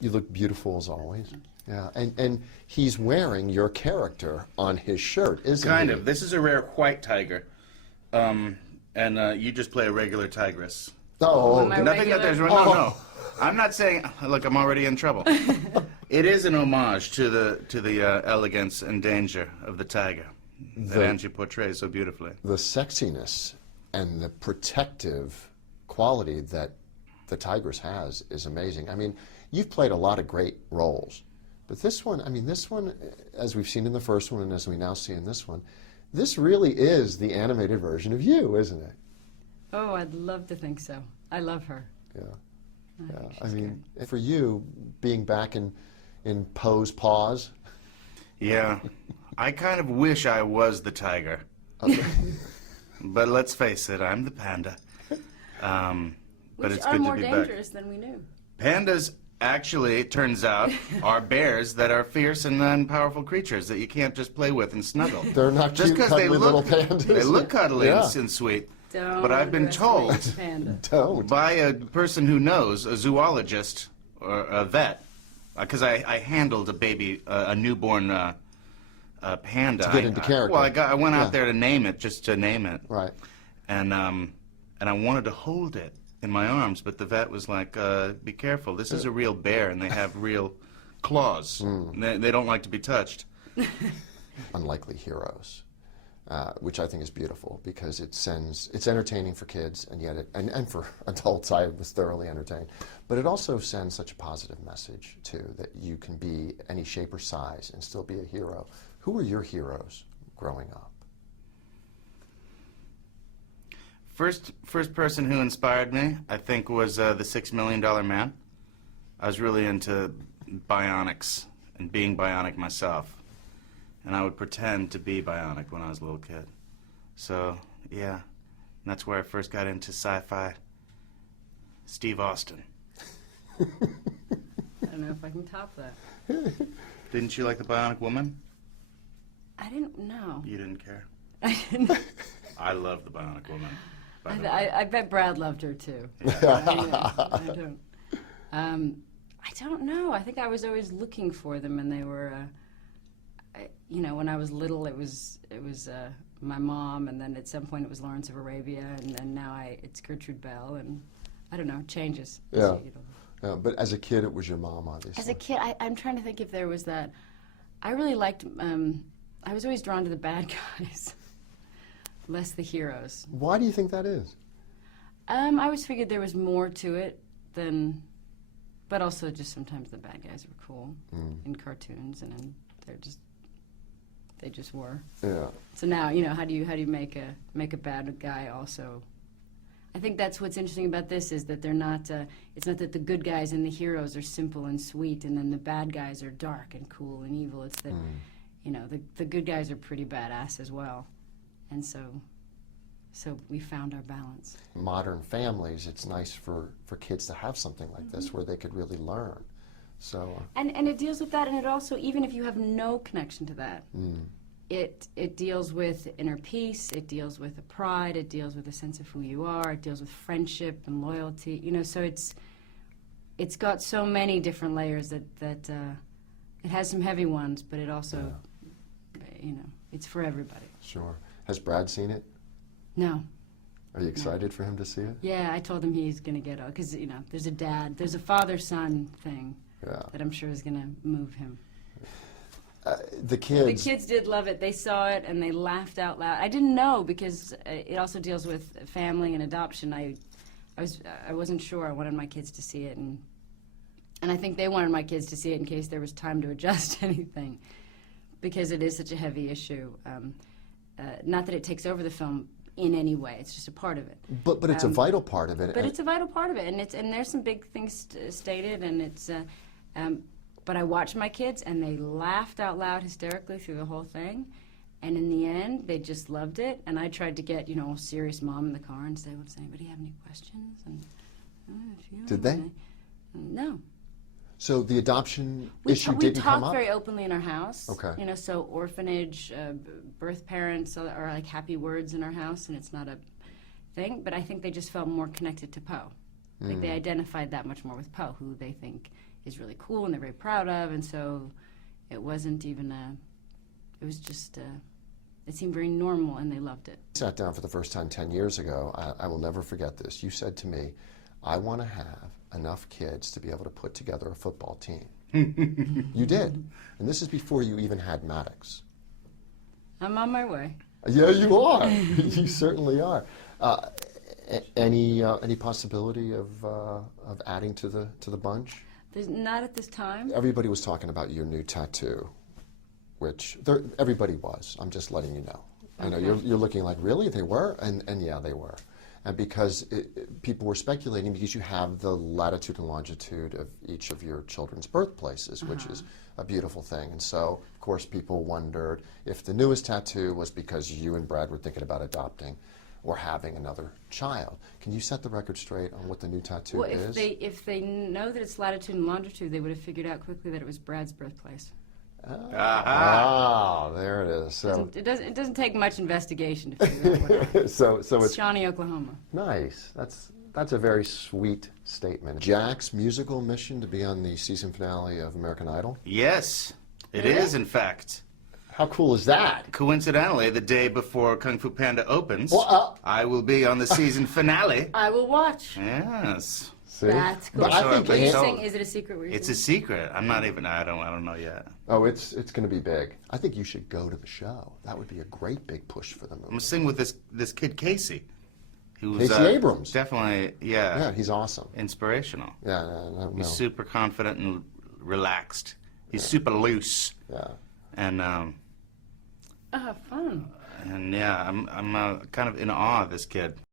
You look beautiful as always. Yeah, and he's wearing your character on his shirt, isn't he? Kind of. This is a rare white tiger, and you just play a regular tigress. Oh, Am I Nothing that regular? there's no. I'm not saying. Look, I'm already in trouble. It is an homage to the elegance and danger of the tiger that Angie portrays so beautifully. the sexiness and the protective quality that the tigress has is amazing. I mean, you've played a lot of great roles, but this one, I mean, this one, as we've seen in the first one and as we now see in this one, this really is the animated version of you, isn't it? Oh, I'd love to think so. I love her. Yeah. I think I she's mean, for you, being back in Poe's paws. Yeah, I kind of wish I was the tiger. But let's face it, I'm the panda. But Which it's are good more to be dangerous than we knew. back. Pandas, actually, it turns out, are bears that are fierce and powerful creatures that you can't just play with and snuggle. They're not just cute, they cuddly little pandas. They look cuddly Yeah. and sweet. Don't But I've been told underestimate Panda. Don't. by a person who knows, a zoologist or a vet, because I handled a baby, a newborn panda. To get into character. Well, I went out Yeah. there to name it, just to name it. Right. And I wanted to hold it in my arms, but the vet was like, be careful, this is a real bear, and they have real claws. They don't like to be touched. Unlikely heroes, which I think is beautiful because it's entertaining for kids, and yet and for adults. I was thoroughly entertained, but it also sends such a positive message too, that you can be any shape or size and still be a hero. Who were your heroes growing up? First person who inspired me, I think, was the $6 Million Man. I was really into bionics and being bionic myself. And I would pretend to be bionic when I was a little kid. So, yeah, and that's where I first got into sci-fi. Steve Austin. I don't know if I can top that. Didn't you like the Bionic Woman? I didn't know. You didn't care? I didn't. I love the Bionic Woman. by the way. I bet Brad loved her too. Yeah. I don't know. I think I was always looking for them, and they were, you know, when I was little, it was my mom, and then at some point it was Lawrence of Arabia, and then now it's Gertrude Bell, and I don't know, it changes. as Yeah. you get older. Yeah, but as a kid, it was your mom, obviously. As a kid, I'm trying to think if there was that. I really liked. I was always drawn to the bad guys, less the heroes. Why do you think that is? I always figured there was more to it than, but also just sometimes the bad guys were cool in cartoons, and they just were. Yeah. So now, you know, how do you make a bad guy also? I think that's what's interesting about this, is that they're not. It's not that the good guys and the heroes are simple and sweet, and then the bad guys are dark and cool and evil. It's that, you know, the good guys are pretty badass as well, and so we found our balance. Modern families, it's nice for kids to have something like this where they could really learn. So. And it deals with that, and it also, even if you have no connection to that, it deals with inner peace, it deals with a pride, it deals with a sense of who you are, it deals with friendship and loyalty, you know, so it's got so many different layers that it has some heavy ones, but it also, you know, it's for everybody. Sure. Has Brad seen it? No. Are you excited for him to see it? Yeah, I told him he's going to get, because, you know, there's a father-son thing that I'm sure is going to move him. The kids. The kids did love it. They saw it and they laughed out loud. I didn't know, because it also deals with family and adoption. I wasn't sure. I wanted my kids to see it, and I think they wanted my kids to see it in case there was time to adjust anything, because it is such a heavy issue. Not that it takes over the film in any way. It's just a part of it. But it's a vital part of it. But it's a vital part of it, and there's some big things stated, and it's. But I watched my kids, and they laughed out loud hysterically through the whole thing. And in the end, they just loved it. And I tried to get, you know, a serious mom in the car and say, well, does anybody have any questions? And Did they? No. So the adoption issue didn't come up? We talk very openly in our house. Okay. You know, so orphanage, birth parents are like happy words in our house, and it's not a thing. But I think they just felt more connected to Poe. Like they identified that much more with Poe, who they think is really cool and they're very proud of, and so it wasn't even it was just, it seemed very normal, and they loved it. Sat down for the first time 10 years ago. I will never forget this. You said to me, I want to have enough kids to be able to put together a football team. You did. And this is before you even had Maddox. I'm on my way. Yeah, you are. You certainly are. Any possibility of adding to the bunch? There's not at this time. Everybody was talking about your new tattoo, which everybody was. I'm just letting you know. I know you're looking like, really? They were? And yeah, they were. And because people were speculating, because you have the latitude and longitude of each of your children's birthplaces, which is a beautiful thing. And so, of course, people wondered if the newest tattoo was because you and Brad were thinking about adopting or having another child. Can you set the record straight on what the new tattoo is? If they know that it's latitude and longitude, they would have figured out quickly that it was Brad's birthplace. Oh, there it is. So It doesn't take much investigation to figure out what it is. so It's Shawnee, Oklahoma. nice. That's a very sweet statement. Jack's musical mission to be on the season finale of American Idol. Yes, it Really? is, in fact. How cool is that? Coincidentally, the day before Kung Fu Panda opens, Well, I will be on the season finale. I will watch. Yes. See? That's cool. But I So think What are you Ant- saying? Is it a secret? What are you It's a saying? secret. I'm not even, I don't know yet. oh, it's going to be big. I think you should go to the show. That would be a great big push for the I'm movie. gonna sing with this kid Casey, who's Casey Abrams. definitely Yeah, he's awesome. inspirational. Yeah, no. He's super confident and relaxed. He's super loose, Yeah. and Oh, fun. yeah, I'm kind of in awe of this kid.